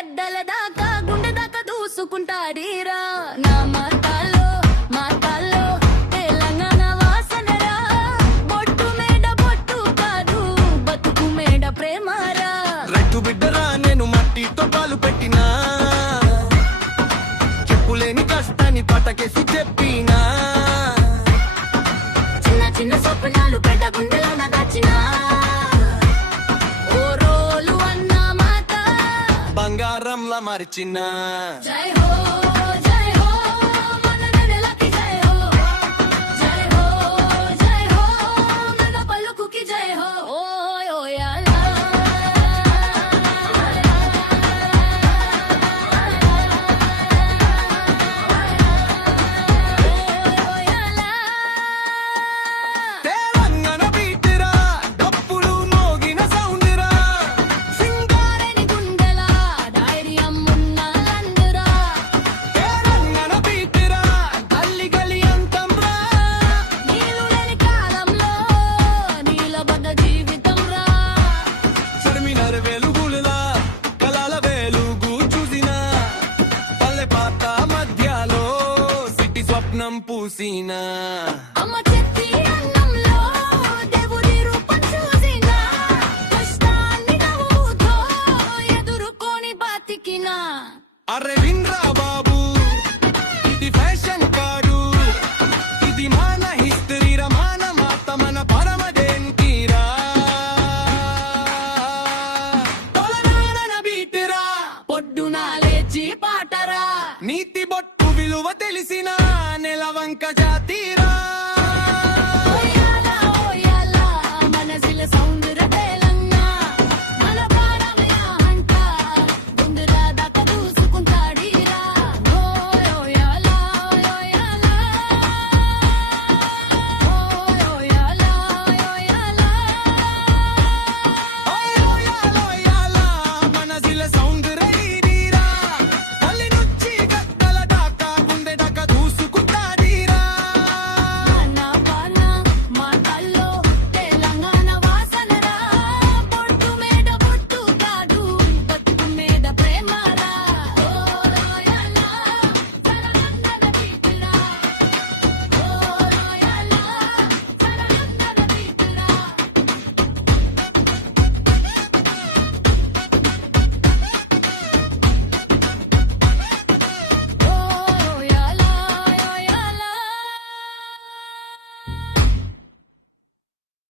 గడ్డల దాకా గుండె దాకా దూసుకుంటాడీరా నా మాటల్లో మాటల్లో తెలంగాణ వాసనరా బొట్టు మేడ బొట్టు కాదు బతుకు మేడ ప్రేమరా రైతు బిడ్డరా నేను మట్టితో పాలు పెట్టినా చెప్పులేని కష్టాన్ని పటకేసి చెప్పినా చిన్న చిన్న స్వప్నాలు పెద్ద గుండెలో నా దాచినా ఓ రోలు అన్న మాట బంగారంలా మరిచినా జై హో జై హో మన నెలకి జై హో జై హో జై హో మన పలుకుకి జై హో ఓయ్ ఓయాలా తెలంగాణ బీటురా డప్పులు మోగిన సౌండ్రా సింగారేని గుండెల ధైర్యం ఉన్న లందురా తెలంగాణ బీటురా గల్లి గల్లి అంతంరా నీళ్ళు లేని కాలంలో నీలబడ్డ జీవితం రా చర్మినార్ వెలుగులా కలాల వెలుగు చూసినా పల్లె పాత మధ్యలో సిటీ స్వప్నం పూసినా అమ్మ చెత్తి అన్నంలో దేవుడి రూపం చూసినా కష్టాన్ని నవ్వుతో ఎదుర్కొని బతికినా అరే